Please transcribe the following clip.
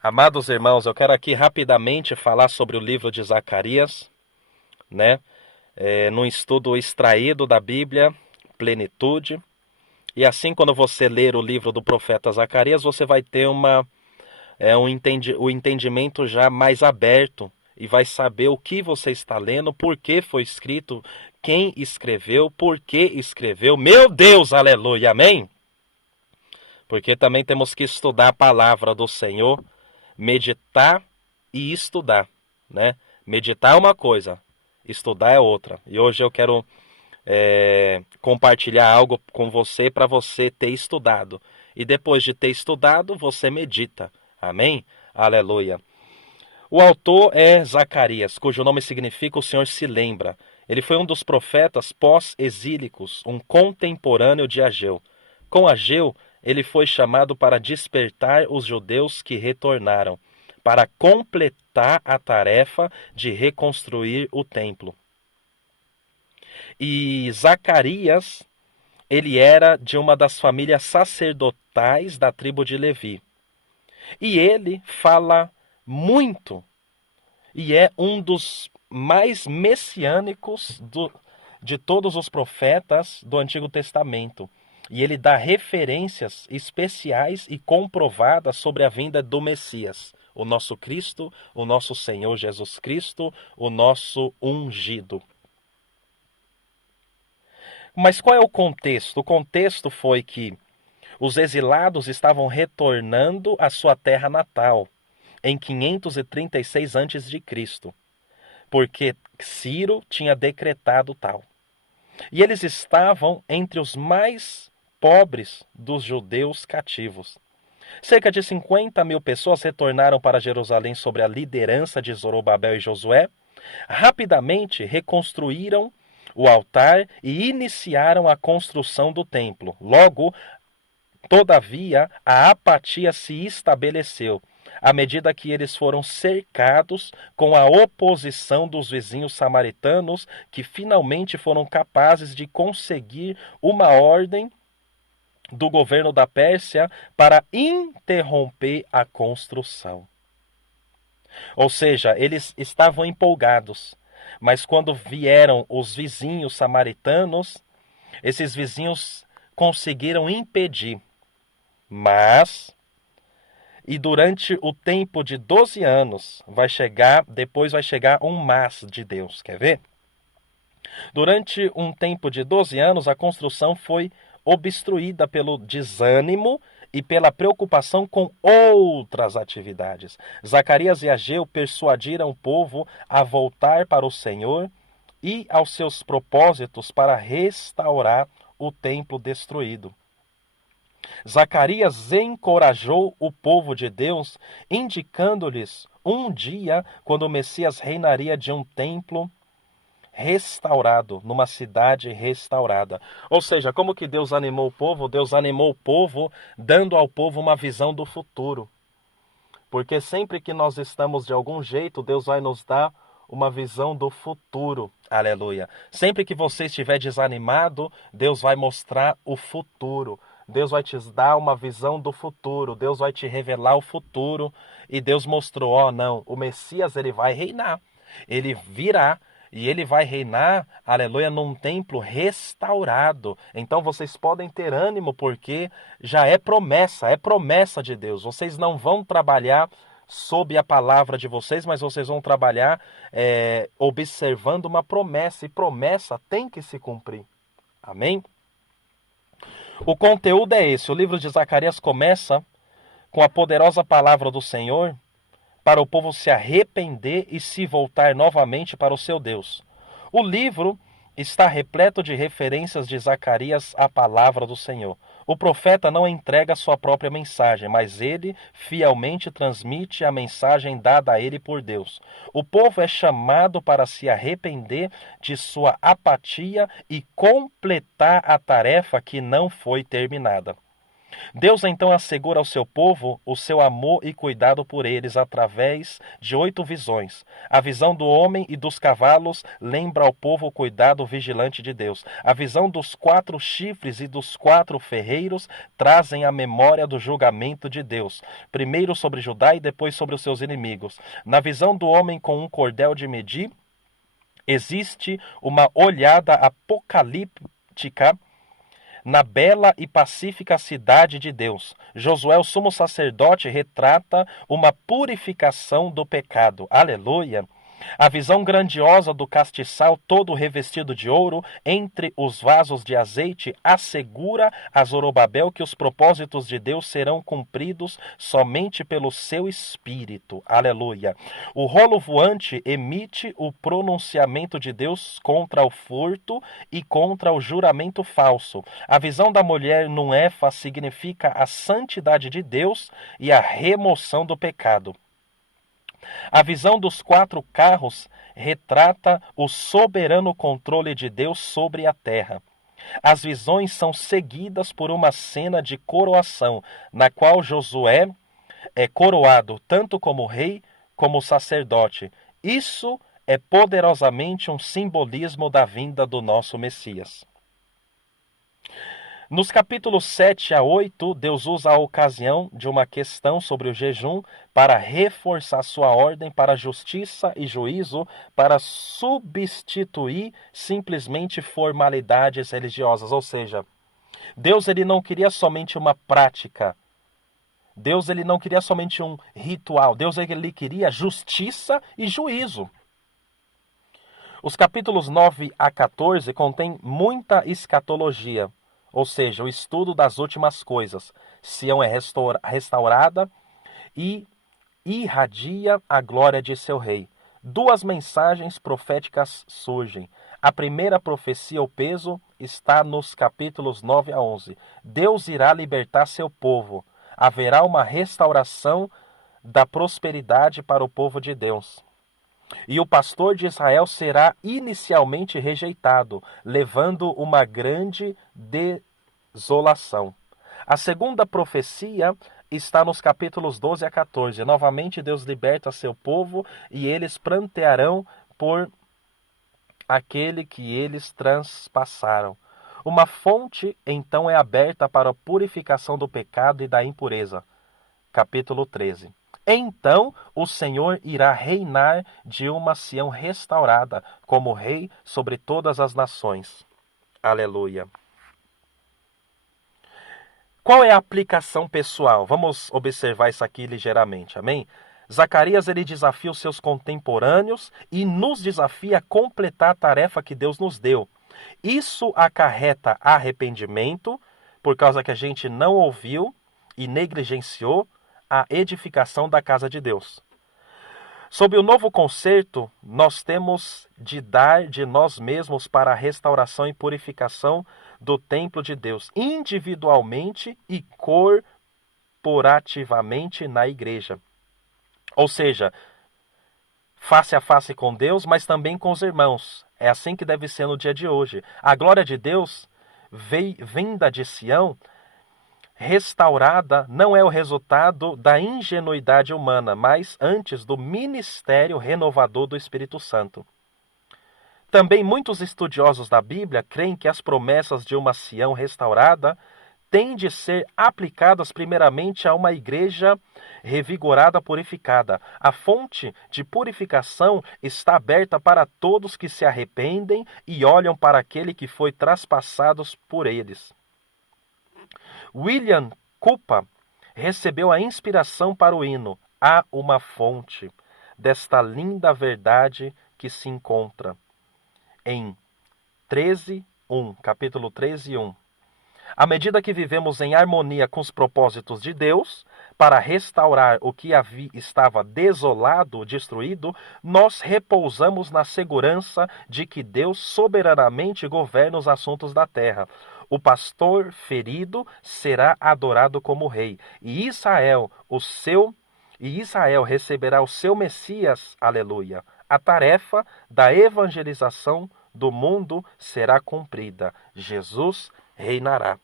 Amados irmãos, eu quero aqui rapidamente falar sobre o livro de Zacarias, né? Num estudo extraído da Bíblia, Plenitude. E assim, quando você ler o livro do profeta Zacarias, você vai ter o entendimento já mais aberto e vai saber o que você está lendo, por que foi escrito, quem escreveu, por que escreveu. Meu Deus, aleluia, amém? Porque também temos que estudar a palavra do Senhor, meditar e estudar, né? Meditar é uma coisa, estudar é outra. E hoje eu quero compartilhar algo com você para você ter estudado. E depois de ter estudado, você medita. Amém? Aleluia. O autor é Zacarias, cujo nome significa o Senhor se lembra. Ele foi um dos profetas pós-exílicos, um contemporâneo de Ageu. Com Ageu, ele foi chamado para despertar os judeus que retornaram, para completar a tarefa de reconstruir o templo. E Zacarias, ele era de uma das famílias sacerdotais da tribo de Levi. E ele fala muito e é um dos mais messiânicos de todos os profetas do Antigo Testamento. E ele dá referências especiais e comprovadas sobre a vinda do Messias, o nosso Cristo, o nosso Senhor Jesus Cristo, o nosso ungido. Mas qual é o contexto? O contexto foi que os exilados estavam retornando à sua terra natal em 536 a.C., porque Ciro tinha decretado tal. E eles estavam entre os mais pobres dos judeus cativos. Cerca de 50 mil pessoas retornaram para Jerusalém sob a liderança de Zorobabel e Josué. Rapidamente reconstruíram o altar e iniciaram a construção do templo. Logo, todavia, a apatia se estabeleceu, à medida que eles foram cercados com a oposição dos vizinhos samaritanos, que finalmente foram capazes de conseguir uma ordem do governo da Pérsia para interromper a construção. Ou seja, eles estavam empolgados, mas quando vieram os vizinhos samaritanos, esses vizinhos conseguiram impedir. Mas, e durante o tempo de 12 anos, depois vai chegar um mas de Deus. Quer ver? Durante um tempo de 12 anos, a construção foi obstruída pelo desânimo e pela preocupação com outras atividades. Zacarias e Ageu persuadiram o povo a voltar para o Senhor e aos seus propósitos para restaurar o templo destruído. Zacarias encorajou o povo de Deus, indicando-lhes um dia quando o Messias reinaria de um templo restaurado, numa cidade restaurada. Ou seja, como que Deus animou o povo? Deus animou o povo dando ao povo uma visão do futuro. Porque sempre que nós estamos de algum jeito, Deus vai nos dar uma visão do futuro. Aleluia. Sempre que você estiver desanimado, Deus vai mostrar o futuro. Deus vai te dar uma visão do futuro. Deus vai te revelar o futuro. E Deus mostrou, não, o Messias ele vai reinar. Ele virá. E ele vai reinar, aleluia, num templo restaurado. Então vocês podem ter ânimo, porque já é promessa de Deus. Vocês não vão trabalhar sob a palavra de vocês, mas vocês vão trabalhar observando uma promessa. E promessa tem que se cumprir. Amém? O conteúdo é esse. O livro de Zacarias começa com a poderosa palavra do Senhor para o povo se arrepender e se voltar novamente para o seu Deus. O livro está repleto de referências de Zacarias à palavra do Senhor. O profeta não entrega sua própria mensagem, mas ele fielmente transmite a mensagem dada a ele por Deus. O povo é chamado para se arrepender de sua apatia e completar a tarefa que não foi terminada. Deus então assegura ao seu povo o seu amor e cuidado por eles através de 8 visões. A visão do homem e dos cavalos lembra ao povo o cuidado vigilante de Deus. A visão dos 4 chifres e dos 4 ferreiros trazem a memória do julgamento de Deus, primeiro sobre Judá e depois sobre os seus inimigos. Na visão do homem com um cordel de medir, existe uma olhada apocalíptica na bela e pacífica cidade de Deus. Josué, o sumo sacerdote, retrata uma purificação do pecado. Aleluia! A visão grandiosa do castiçal todo revestido de ouro entre os vasos de azeite assegura a Zorobabel que os propósitos de Deus serão cumpridos somente pelo seu espírito. Aleluia! O rolo voante emite o pronunciamento de Deus contra o furto e contra o juramento falso. A visão da mulher num éfa significa a santidade de Deus e a remoção do pecado. A visão dos 4 carros retrata o soberano controle de Deus sobre a terra. As visões são seguidas por uma cena de coroação, na qual Josué é coroado tanto como rei como sacerdote. Isso é poderosamente um simbolismo da vinda do nosso Messias. Nos capítulos 7 a 8, Deus usa a ocasião de uma questão sobre o jejum para reforçar sua ordem para justiça e juízo, para substituir simplesmente formalidades religiosas. Ou seja, Deus ele não queria somente uma prática. Deus ele não queria somente um ritual. Deus ele queria justiça e juízo. Os capítulos 9 a 14 contêm muita escatologia. Ou seja, o estudo das últimas coisas. Sião é restaurada e irradia a glória de seu rei. 2 mensagens proféticas surgem. A primeira profecia, o peso, está nos capítulos 9 a 11. Deus irá libertar seu povo. Haverá uma restauração da prosperidade para o povo de Deus. E o pastor de Israel será inicialmente rejeitado, levando uma grande desolação. A segunda profecia está nos capítulos 12 a 14. Novamente Deus liberta seu povo e eles prantearão por aquele que eles transpassaram. Uma fonte então é aberta para a purificação do pecado e da impureza. Capítulo 13. Então o Senhor irá reinar de uma Sião restaurada, como rei sobre todas as nações. Aleluia. Qual é a aplicação pessoal? Vamos observar isso aqui ligeiramente, amém? Zacarias ele desafia os seus contemporâneos e nos desafia a completar a tarefa que Deus nos deu. Isso acarreta arrependimento, por causa que a gente não ouviu e negligenciou a edificação da casa de Deus. Sob o novo concerto, nós temos de dar de nós mesmos para a restauração e purificação do templo de Deus, individualmente e corporativamente na igreja. Ou seja, face a face com Deus, mas também com os irmãos. É assim que deve ser no dia de hoje. A glória de Deus, vinda de Sião, restaurada, não é o resultado da ingenuidade humana, mas antes do ministério renovador do Espírito Santo. Também muitos estudiosos da Bíblia creem que as promessas de uma Sião restaurada têm de ser aplicadas primeiramente a uma igreja revigorada, purificada. A fonte de purificação está aberta para todos que se arrependem e olham para aquele que foi traspassado por eles. William Cooper recebeu a inspiração para o hino Há uma fonte, desta linda verdade que se encontra em 13:1, capítulo 13:1. À medida que vivemos em harmonia com os propósitos de Deus, para restaurar o que estava desolado, destruído, nós repousamos na segurança de que Deus soberanamente governa os assuntos da terra. O pastor ferido será adorado como rei, e Israel receberá o seu Messias, aleluia. A tarefa da evangelização do mundo será cumprida. Jesus reinará.